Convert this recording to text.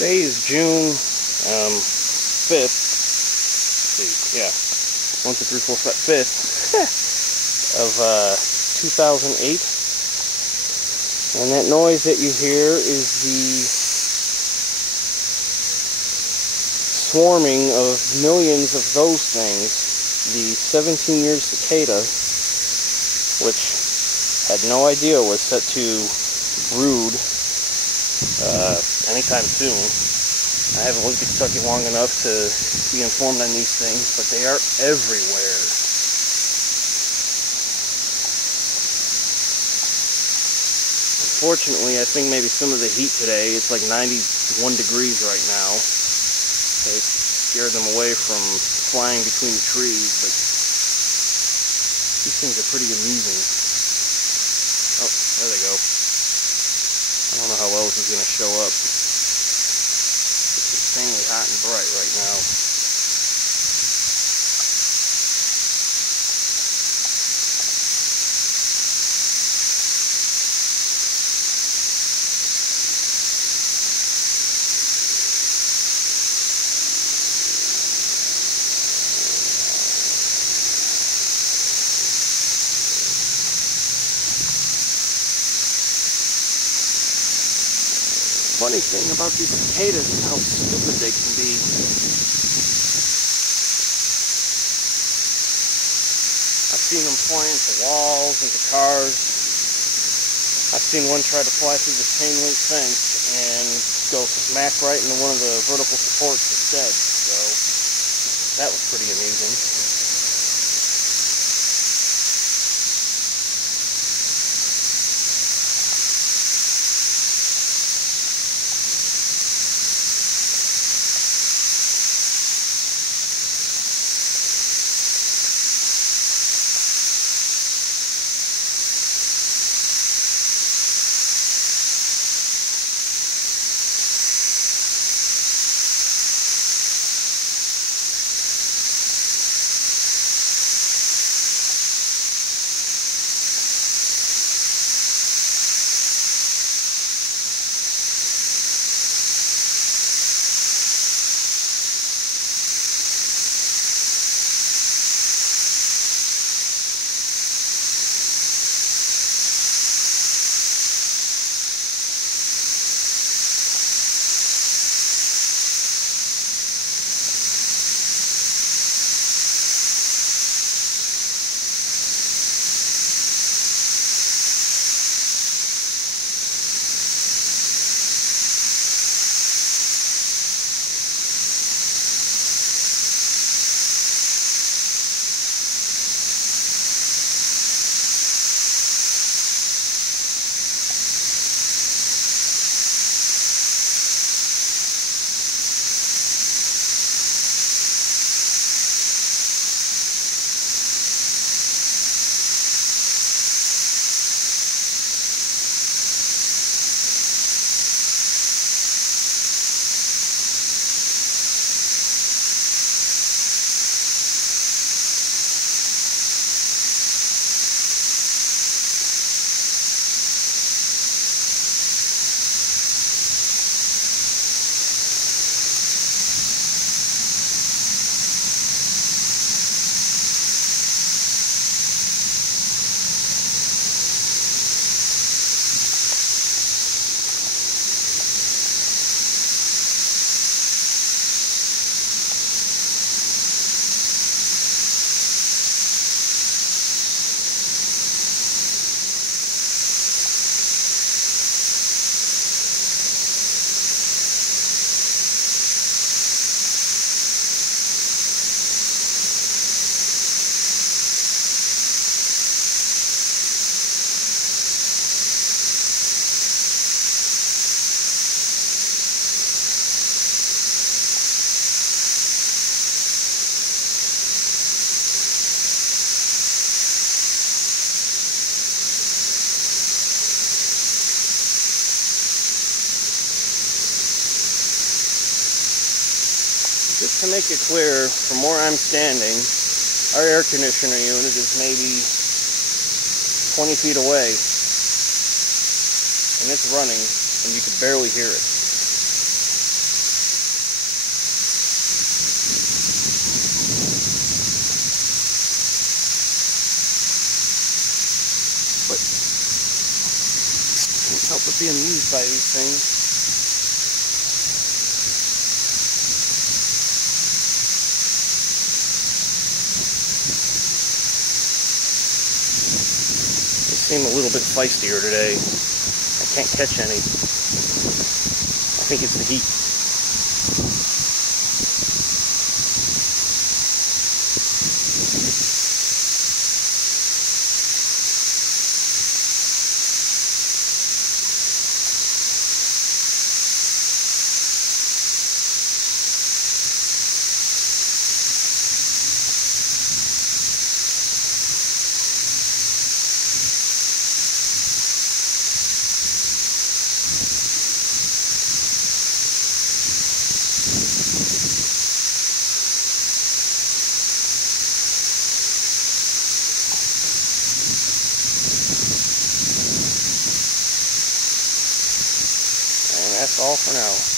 Today is June 5th. Let's see, yeah, 1, 2, 3, 4, 5th of 2008. And that noise that you hear is the swarming of millions of those things. The 17-year cicada, which had no idea was set to brood anytime soon. I haven't lived in Kentucky long enough to be informed on these things, but they are everywhere. Unfortunately, I think maybe some of the heat today, it's like 91 degrees right now. So it scared them away from flying between the trees, but these things are pretty amusing. Oh, there they go. I don't know how well this is going to show up. It's insanely hot and bright right now. Funny thing about these cicadas is how stupid they can be. I've seen them fly into walls, into cars. I've seen one try to fly through the chain link fence and go smack right into one of the vertical supports instead. So that was pretty amusing. Just to make it clear, from where I'm standing, our air conditioner unit is maybe 20 feet away, and it's running, and you can barely hear it. help but be amused by these things. They seem a little bit feistier today. I can't catch any. I think it's the heat. And that's all for now.